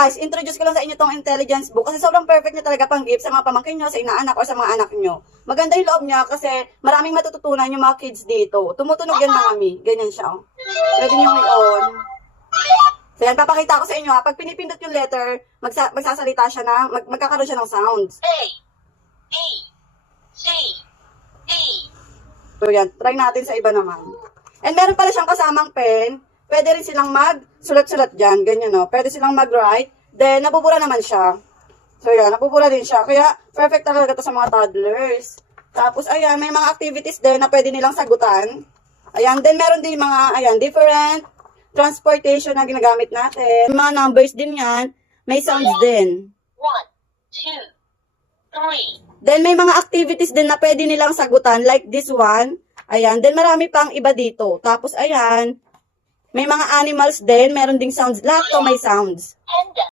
Guys, introduce ko lang sa inyo tong intelligence book kasi sobrang perfect niya talaga pang gift sa mga pamangkin nyo, sa inaanak o sa mga anak nyo. Maganda yung loob niya kasi maraming matututunan yung mga kids dito. Tumutunog yan, mami. Ganyan siya, oh. Pwede nyo i-on. So yan, papakita ko sa inyo ha. Pag pinipindot yung letter, magsasalita siya na, magkakaroon siya ng sounds. A, B, C, D. So yan, try natin sa iba naman. And meron pala siyang kasamang pen. Pwede rin silang mag-sulat-sulat dyan. Ganyan, no? Pwede silang mag-write. Then, nabubura naman siya. So yan, nabubura din siya. Kaya, perfect talaga ito sa mga toddlers. Tapos, ayan, may mga activities din na pwede nilang sagutan. Ayan, then meron din mga, ayan, different transportation na ginagamit natin. Mga numbers din yan. May sounds din. 1, 2, 3. Then, may mga activities din na pwede nilang sagutan, like this one. Ayan, then marami pang iba dito. Tapos, ayan, may mga animals din, meron ding sounds. Lahat to may sounds. Panda.